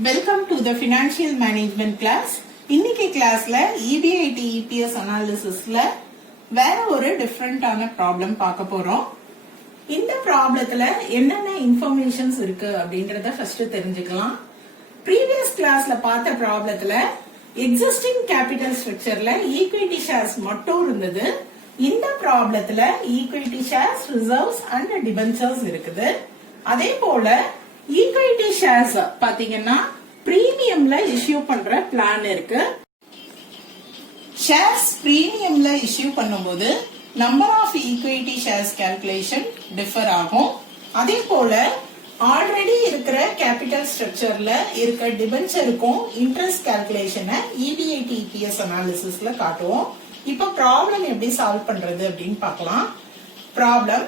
Welcome to the Financial Management class. இன்னைக்கு கிளாஸ்ல EBIT EPS அனாலிசிஸ்ல வேற ஒரு டிஃபரெண்டான ப்ராப்ளம் பார்க்க போறோம். இந்த ப்ராப்ளத்துல என்னென்ன இன்ஃபர்மேஷன்ஸ் இருக்கு அப்படின்றத ஃபர்ஸ்ட் தெரிஞ்சுக்கலாம். ப்ரீவியஸ் கிளாஸ்ல பார்த்த ப்ராப்ளத்துல எக்ஸிஸ்டிங் கேபிட்டல் ஸ்ட்ரக்சர்ல ஈக்விட்டி ஷேர்ஸ் மட்டும் இருந்தது. இந்த ப்ராப்ளத்துல equity shares, reserves and debentures இருக்குது. அதே போல ஈக்விட்டி ஷேர்ஸ் பாத்தீங்கன்னா பிரீமியம்ல இஷ்யூ பண்ற பிளான் இருக்கு. ஷேர்ஸ் பிரீமியம்ல இஷ்யூ பண்ணும்போது number of equity shares calculation differ ஆகும். அதே போல ஆல்ரெடி இருக்கிற கேபிட்டல் ஸ்ட்ரக்சர்ல இருக்க டிபென்ச்சருக்கும் இன்ட்ரெஸ்ட் கால்குலேஷனை EBIT EPS அனாலிசிஸ்ல காட்டுவோம். இப்ப ப்ராப்ளம் எப்படி சால்வ் பண்றது அப்படின்னு பார்க்கலாம். Problem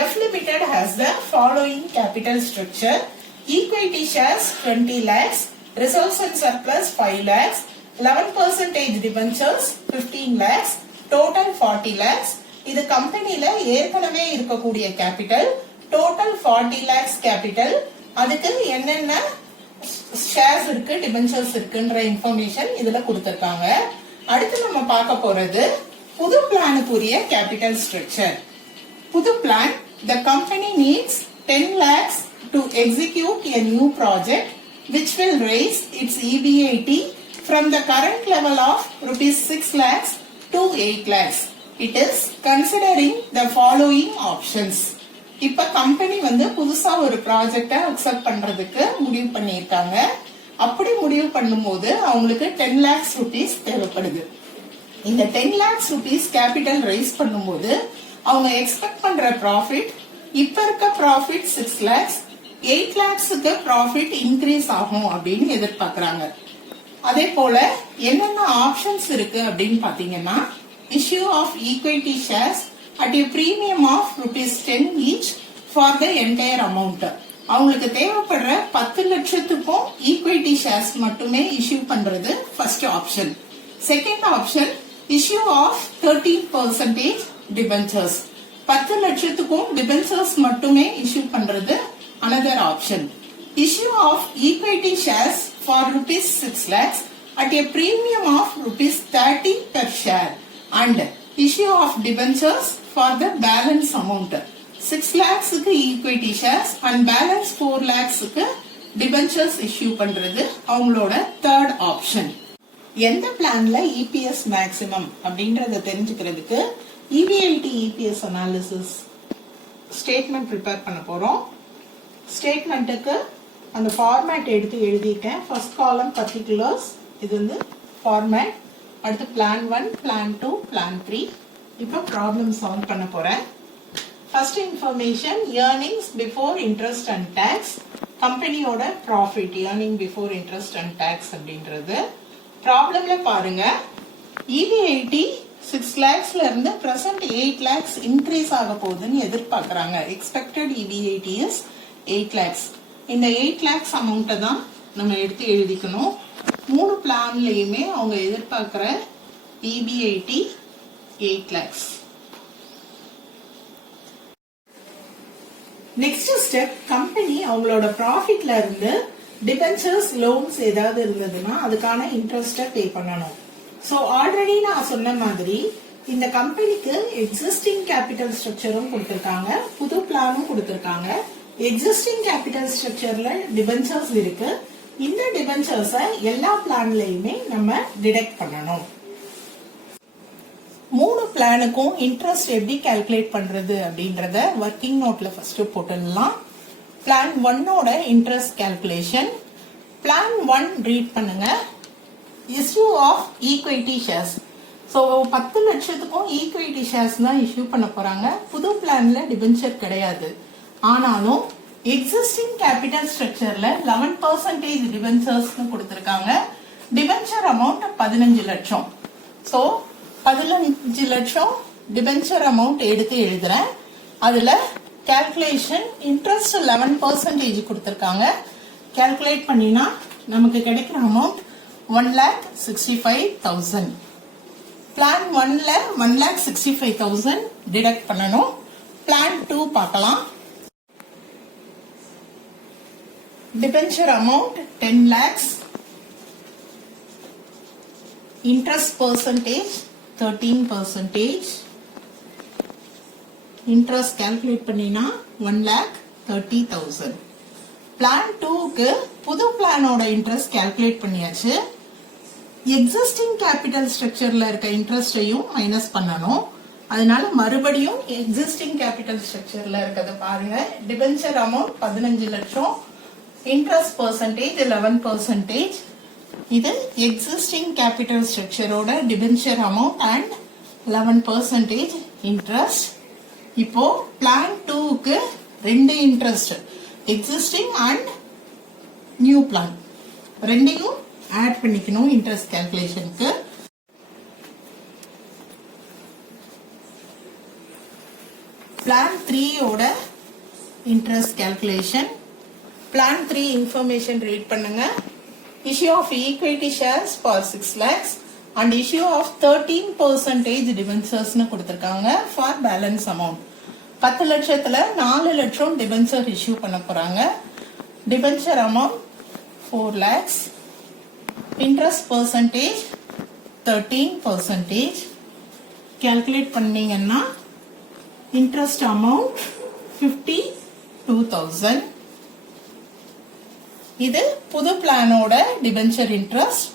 F Limited has the following capital structure: equity shares 20 lakhs, reserves and surplus 5 lakhs, 11% debentures 15 lakhs, total 40 lakhs. இது கம்பெனில ஏற்கனவே இருக்கக்கூடிய கேபிட்டல். Total 40 lakhs capital. அதுக்கு என்னென்ன ஷேர்ஸ் இருக்கு, டிபென்ச்சர்ஸ் இருக்குன்ற இன்ஃபர்மேஷன் இதுல கொடுத்திருக்காங்க. அடுத்து நம்ம பார்க்க போறது புது பிளானுக்குரிய கேபிட்டல் ஸ்ட்ரக்சர். புது plan, the company needs 10 lakhs to execute a new project which will raise its EBIT from the current level of rupees 6 lakhs to 8 lakhs. It is considering the following options. இப்ப company புதுசா ஒரு ப்ராஜெக்ட accept பண்றதுக்கு முடிவு பண்ணிருக்காங்க. அப்படி முடிவு பண்ணும்போது அவங்களுக்கு 10 lakhs rupees தேவைப்படுது. இந்த 10 lakhs rupees கேபிட்டல் ரைஸ் பண்ணும்போது அவங்க எக்ஸ்பெக்ட் பண்ற ப்ராஃபிட், இப்ப இருக்க ப்ராஃபிட் 6 lakhs, 8 lakhsக்கு ப்ராஃபிட் இன்க்ரீஸ் ஆகும் அப்படின்னு எதிர்பார்க்கறாங்க. அதே போல என்னென்ன ஆப்ஷன்ஸ் இருக்கு அப்படின்னு பாத்தீங்கன்னா, issue of equity shares at a premium of rupees 10 each for the entire amount. அவங்களுக்கு தேவைப்படுற 10 லட்சத்துக்கும் ஈக்விட்டி ஷேர்ஸ் மட்டுமே இஷ்யூ பண்றது first option. Second option, issue of 13% debentures. 10 லட்சத்துக்கும் டிபென்ச்சர்ஸ் மட்டுமே இஷ்யூ பண்றது another option. Issue of equity shares for rupees 6 lakhs at a premium of rupees 30 per share and issue of debentures for the balance amount. 6 lakhs க்கு equity shares and balance 4 lakhs க்கு debentures issue பண்றது அவங்களோட third option. எந்த பிளான்ல EPS maximum அப்படின்றத தெரிஞ்சுக்கிறதுக்கு EBIT EPS analysis statement prepare பண்ண போறோம். ஸ்டேட்மெண்ட்டுக்கு அந்த ஃபார்மேட் எடுத்து எழுதிட்டேன். ஃபர்ஸ்ட் காலம் பர்டிகுலர்ஸ், இது ஃபார்மேட். அடுத்து பிளான் 1, பிளான் 2, பிளான் 3. இப்போ ப்ராப்ளம் சால்வ் பண்ண போறேன். First information, earnings before interest and tax. கம்பெனியோட profit, earning before interest and tax அப்படின்றது. ப்ராப்ளம்ல பாருங்க, EBIT 6 lakhsல இருந்து present 8 lakhs இன்க்ரீஸ் ஆக போகுதுன்னு எதிர்பார்க்கறாங்க. Expected EBIT is 8 lakhs. இந்த 8 lakhs அமௌண்ட்டை தான் நம்ம எடுத்து எழுதிக்கணும். மூணு பிளான்லயுமே அவங்க எதிர்பார்க்கிற EBIT 8 lakhs. Next step, company அவங்களோட ப்ராஃபிட்ல இருந்து டிபென்ச்சர்ஸ், லோன்ஸ் ஏதாவது இருந்ததுன்னா அதுக்கான இன்ட்ரெஸ்ட பே பண்ணணும். சோ ஆல்ரெடி நான் சொன்ன மாதிரி இந்த கம்பெனிக்கு எக்ஸிஸ்டிங் கேபிட்டல் ஸ்ட்ரக்சரும் கொடுத்திருக்காங்க, புது பிளானும் கொடுத்திருக்காங்க. எக்ஸிஸ்டிங் கேபிட்டல் ஸ்ட்ரக்சர்ல டிபென்ச்சர்ஸ் இருக்கு. இந்த டிபென்ச்சர்ஸ எல்லா பிளான்லயுமே நம்ம டிடெக்ட் பண்ணணும். மூணு பிளானுக்கும் இன்ட்ரெஸ்ட் எப்படி கால்குலேட் பண்றது அப்படின்றத ஒர்க்கிங் நோட்ல ஃபர்ஸ்ட் போட்டுடலாம். பிளான் 1ஓட இன்ட்ரெஸ்ட் கால்குலேஷன். பிளான் 1 ரீட் பண்ணுங்க. Issue of equity shares. So 10 லட்சத்துக்கும் ஈக்விட்டி ஷேர்ஸ் தான் இஷ்யூ பண்ண போறாங்க. புது பிளான்ல டிபென்ச்சர் கிடையாது. ஆனாலும் எக்ஸிஸ்டிங் கேபிட்டல் ஸ்ட்ரக்சர்ல 11% டிபென்ச்சர்ஸ் கொடுத்திருக்காங்க. டிபென்ச்சர் அமௌண்ட் 15 லட்சம். ஸோ 15 லட்சம் டிபென்ச்சர் அமௌண்ட் எடுத்து எழுதுறேன். அதுல கால்குலேஷன் இன்ட்ரெஸ்ட் 11% கொடுத்திருக்காங்க. கால்குலேட் பண்ணினா நமக்கு கிடைக்கிற அமௌண்ட் 1,65,000. பிளான் 1ல 1,65,000 டிடக்ட் பண்ணணும். பிளான் 2 பார்க்கலாம். Debenture amount 10 lakhs, interest percentage 13%, interest calculate பண்ணினா 1,30,000. Plan 2க்கு புது பிளானோட இன்ட்ரெஸ்ட் கால்குலேட் பண்ணியாச்சு. எக்ஸிஸ்டிங் கேபிட்டல் ஸ்ட்ரக்சர்ல இருக்க இன்ட்ரெஸ்டையும் மைனஸ் பண்ணணும். அதனால மறுபடியும் எக்ஸிஸ்டிங் கேபிட்டல் ஸ்ட்ரக்சர்ல இருக்கிறத பாருங்க. டிபென்ச்சர் அமௌண்ட் 15 லட்சம், இன்ட்ரெஸ்ட் பர்சன்டேஜ் 11%. இது எக்ஸிஸ்டிங் கேபிட்டல் ஸ்ட்ரக்சரோட டிபென்ச்சர் அமௌண்ட் அண்ட் 11% இன்ட்ரெஸ்ட். இப்போ பிளான் 2க்கு ரெண்டு interest, existing and new plan ரெண்டையும் ஆட் பண்ணிக்கணும் இன்ட்ரெஸ்ட் கால்குலேஷனுக்கு. பிளான் 3 ஓட interest calculation. Plan 3 information read பண்ணுங்க. Issue of equity shares for 6 lakhs and issue of 13% டிபென்ச்சர்ஸ்னு கொடுத்திருக்காங்க ஃபார் பேலன்ஸ் அமௌண்ட். 10 லட்சத்துல 4 லட்சம் டிபென்ச்சர் இஷ்யூ பண்ண போறாங்க. Debenture amount 4 lakhs, interest percentage 13%. Calculate பண்ணீங்கன்னா இன்ட்ரெஸ்ட் அமௌண்ட் 52,000. இது புது பிளானோட டிபென்ச்சர் இன்ட்ரெஸ்ட்.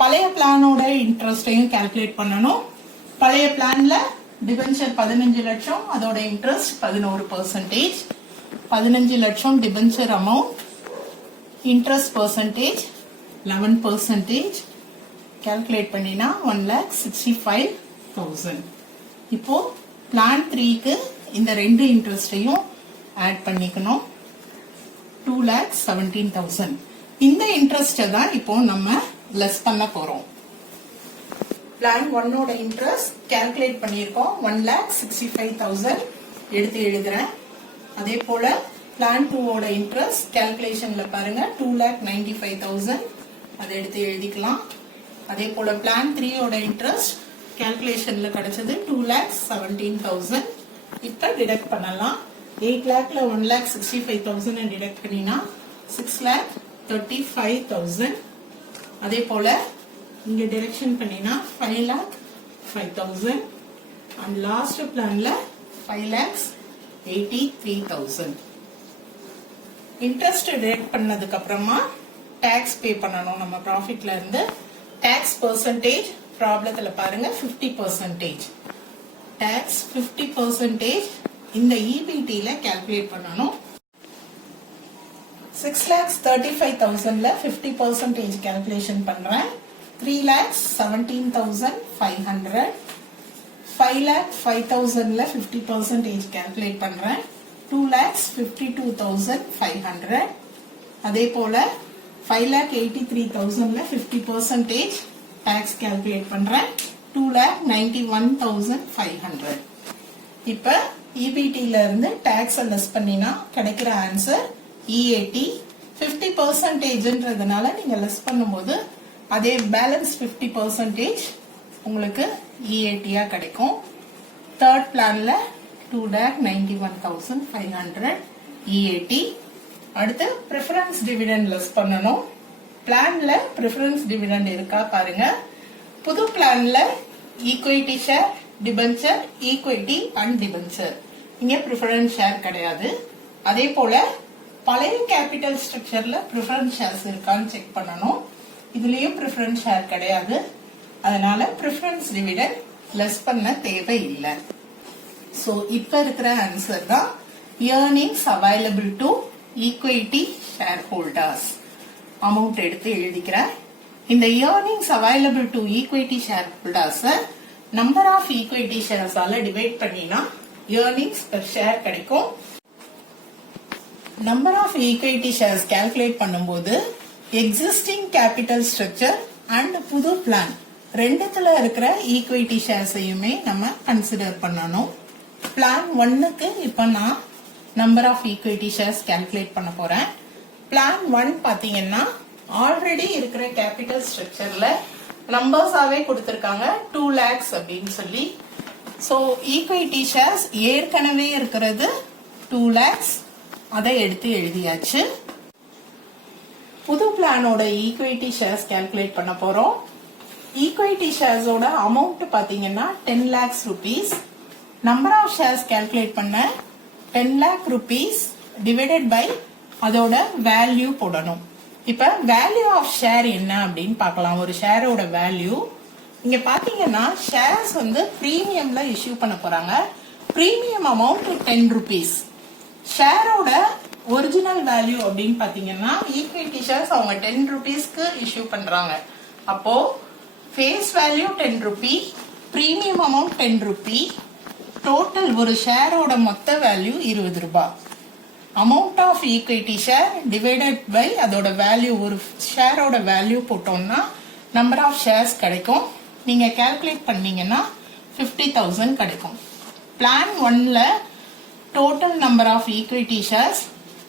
பழைய பிளானோட இன்ட்ரெஸ்டையும் கால்குலேட் பண்ணணும். பழைய பிளான்ல டிபென்ச்சர் 15 லட்சம், அதோட இன்ட்ரெஸ்ட் 11%. 15 லட்சம் debenture amount, interest percentage 11%. Calculate பண்ணினா 1,65,000. இப்போ பிளான் 3க்கு இந்த ரெண்டு இன்ட்ரெஸ்டையும் ஆட் பண்ணிக்கணும். 2,17,000. இந்த இன்ட்ரெஸ்ட் தான் இப்போ நம்ம லெஸ் பண்ண போறோம். பிளான் 1ஓட இன்ட்ரெஸ்ட் கால்குலேட் பண்ணியிருக்கோம் 1,65,000 எடுத்து எழுதுறேன். அதே போல பிளான் 2ஓட இன்ட்ரெஸ்ட் கால்குலேஷன்ல பாருங்க 2,95,000 அதை எடுத்து எழுதிக்கலாம். அதே போல பிளான் 3ஓட இன்ட்ரெஸ்ட் கால்குலேஷன்ல கிடைச்சது 2,17,000. இப்ப டிடக்ட் பண்ணலாம். 8 lakhல 1,65,000 டிடக்ட் பண்ணினா 6,35,000. அதே போல இங்க டிரெக்ஷன் பண்ணினா 5,05,000 and லாஸ்ட் பிளான்ல 5,83,000. இன்ட்ரெஸ்ட் டிடக்ட் பண்ணதுக்கு அப்புறமா டாக்ஸ் பே பண்ணணும் நம்ம ப்ராஃபிட்ல இருந்து. டாக்ஸ் பர்சன்டேஜ் ப்ராப்ளத்துல பாருங்க 50%. டாக்ஸ் 50% இந்த EBTல கால்குலேட் பண்ணணும். 6,35,000ல 50% கால்குலேஷன் பண்றேன். 3,17,500. 5,05,000ல 50% கால்குலேட் பண்றேன். 2,52,500. அதே போல 5,83,000ல 50% டாக்ஸ் கால்குலேட் பண்றேன். 2,91,500. இப்ப EBTல இருந்து டாக்ஸ் லெஸ் பண்ணினா கிடைக்கிற ஆன்சர் EAT. 50%ன்றதுனால நீங்க லெஸ் பண்ணும்போது அதே பேலன்ஸ் 50% உங்களுக்கு EAT-ஆ கிடைக்கும். தேர்ட் பிளான்ல 2,91,500 EAT. அடுத்து பிரெஃபரன்ஸ் டிவிடெண்ட் லெஸ் பண்ணணும். பிளான்ல பிரெஃபரன்ஸ் டிவிடெண்ட் இருக்கா பாருங்க. புது பிளான்ல equity share, debenture, equity and debenture. இங்க பிரெஃபரன்ஸ் ஷேர் கிடையாது. அதே போல பழைய கேபிட்டல் ஸ்ட்ரக்சர்ல பிரெஃபரன்ஸ் ஷேர்ஸ் இருக்கான்னு செக் பண்ணணும். இதுலயும் பிரெஃபரன்ஸ் ஷேர் கிடையாது. அதனால பிரெஃபரன்ஸ் டிவிடெண்ட் லெஸ் பண்ண தேவை இல்லை. சோ இப்ப இருக்கிற ஆன்சர் தான் earnings available to equity shareholders. Amount எடுத்து எழுதிக்கிறேன். இந்த earnings available to equity shareholders number of equity shares ஆல டிவைட் பண்ணினா earnings per share கிடைக்கும். number of equity shares calculate பண்ணும்போது existing capital structure and புது பிளான் ரெண்டுத்துல இருக்கிற ஈக்விட்டி ஷேர்ஸையுமே நம்ம கன்சிடர் பண்ணணும். பிளான் 1க்கு இப்ப நான் number of equity shares calculate பண்ண போறேன். பிளான் 1 பாத்தீங்கன்னா ஆல்ரெடி இருக்கிற கேபிட்டல் ஸ்ட்ரக்சர்ல நம்பர்ஸாவே கொடுத்திருக்காங்க 2 lakhs அப்படின்னு சொல்லி. சோ ஈக்விட்டி ஷேர்ஸ் ஏற்கனவே இருக்கிறது 2 lakhs, அதை எடுத்து எழுதியாச்சு. புது பிளானோட ஈக்விட்டி ஷேர்ஸ் கால்குலேட் பண்ண போறோம். ஈக்விட்டி ஷேர்ஸோட அமௌண்ட் பாத்தீங்கன்னா 10 lakhs rupees. Number of shares calculate பண்ண 10 lakh rupees டிவைடட் பை அதோட வேல்யூ போடணும். இப்ப வேல்யூ ஆஃப் ஷேர் என்ன அப்படின்னு பார்க்கலாம். ஒரு ஷேரோட வேல்யூ இங்க பாத்தீங்கன்னா ஷேர்ஸ் வந்து பிரீமியம்ல இஷ்யூ பண்ண போறாங்க. Premium amount 10 rupees. ஷேரோட ஒரிஜினல் வேல்யூ அப்படின்னு பாத்தீங்கன்னா ஈக்விட்டி ஷேர்ஸ் அவங்க 10 rupeesக்கு இஷ்யூ பண்றாங்க. அப்போ face value 10 rupee, premium amount 10 rupee, total ஒரு ஷேரோட மொத்த வேல்யூ 20 ரூபாய். Amount of equity share divided by அதோட வேல்யூ, ஒரு ஷேரோட வேல்யூ போட்டோம்னா நம்பர் ஆஃப் ஷேர்ஸ் கிடைக்கும். நீங்க கால்குலேட் பண்ணீங்கன்னா 50,000 கிடைக்கும். பிளான் 1ல total number of equity shares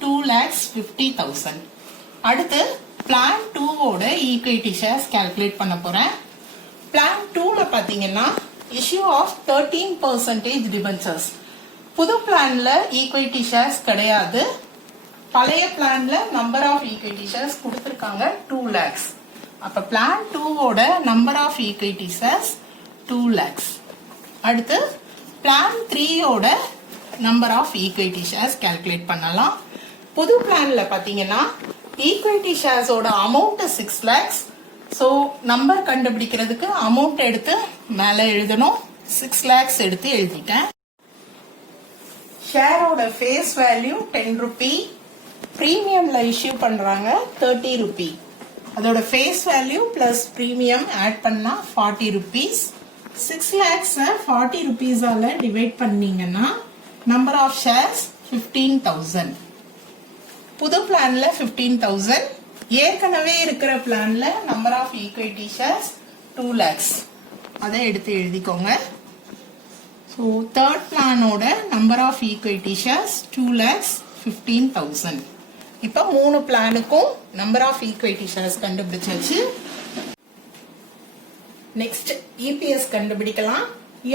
2,50,000. அடுத்து பிளான் 2ஓட ஈக்விட்டி ஷேர்ஸ் கால்குலேட் பண்ண போறேன். பிளான் 2ல பாத்தீங்கன்னா இஷ்யூ ஆஃப் 13% டிபென்ச்சர்ஸ். புது பிளான்ல ஈக்விட்டி ஷேர்ஸ் கிடையாது. பழைய பிளான்ல நம்பர் ஆஃப் ஈக்விட்டி ஷேர்ஸ் கொடுத்திருக்காங்க 2 lakhs. அப்ப பிளான் 2ஓட number of equity shares 2 lakhs. அடுத்து பிளான் 3ஓட number of equity shares calculate பண்ணலாம். புது பிளான்ல பாத்தீங்கன்னா ஈக்விட்டி ஷேர்ஸோட அமௌண்ட் 6 lakhs. சோ நம்பர் கண்டுபிடிக்கிறதுக்கு அமௌண்ட் எடுத்து மேல எழுதணும். 6 lakhs எடுத்து எழுதிட்டேன். ஷேரோட ஃபேஸ் வேல்யூ 10 rupee, பிரீமியம்ல இஷ்யூ பண்றாங்க 30 rupee. அதோட face value plus premium add பண்ணா 40 rupees. 6 lakhs 40 rupees ஆல டிவைட் பண்ணீங்கன்னா நம்பர் ஆஃப் ஷேர்ஸ் 15,000. புது பிளான்ல 15,000. ஏற்கனவே இருக்கிற பிளான்ல number of equity shares 2 lakhs. அதை எடுத்து எழுதிக்கோங்க. ஸோ தேர்ட் பிளானோட நம்பர் ஆஃப் ஈக்விட்டி ஷேர்ஸ் 2,15,000. இப்போ 3 பிளானுக்கும் நம்பர் ஆஃப் ஈக்விட்டி ஷேர்ஸ் கண்டுபிடிச்சாச்சு. நெக்ஸ்ட் இபிஎஸ் கண்டுபிடிக்கலாம்.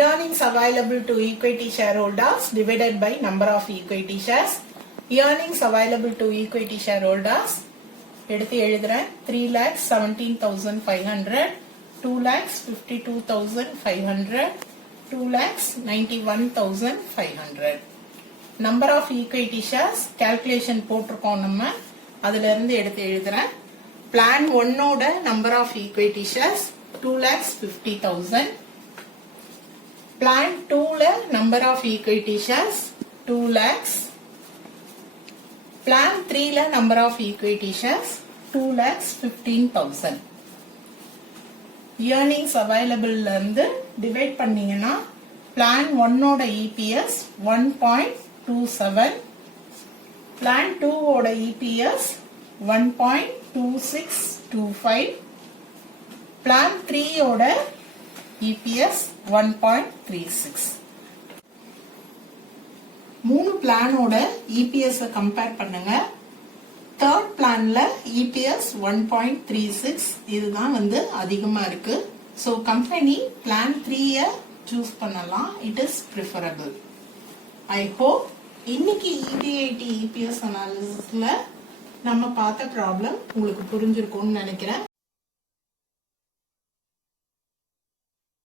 earnings available to equity shareholders divided by number of equity shares. earnings available to equity shareholders எடுத்து எழுதுறேன். 3,17,500, 2,52,500, 2,91,500. Number of equity shares calculation போட்டிருக்கோம் நம்ம, அதுல இருந்து எடுத்து எழுதுறேன். பிளான் 1ஓட number of equity shares 2,50,000. Plan 2ல number of equity shares 2 lakhs. Plan 3ல number of equity shares 2,15,000. earnings available இருந்து டிவைட் பண்ணீங்கன்னா பிளான் 1ஓட இபிஎஸ் 1.27, பிளான் 2ஓட இபிஎஸ் 1.2625, பிளான் 3ஓட இபிஎஸ் 1.36. 3 பிளானோட இபிஎஸ் கம்பேர் பண்ணுங்க. தேர்ட் பிளான்ல இபிஎஸ் 1.36, இதுதான் வந்து அதிகமா இருக்கு. சோ கம்பெனி பிளான் 3 சூஸ் பண்ணலாம். It is preferable. I hope இன்னைக்கு EBIT EPS அனாலிசிஸ்ல நம்ம பார்த்த ப்ராப்ளம் உங்களுக்கு புரிஞ்சிருக்கும்னு நினைக்கிறேன்.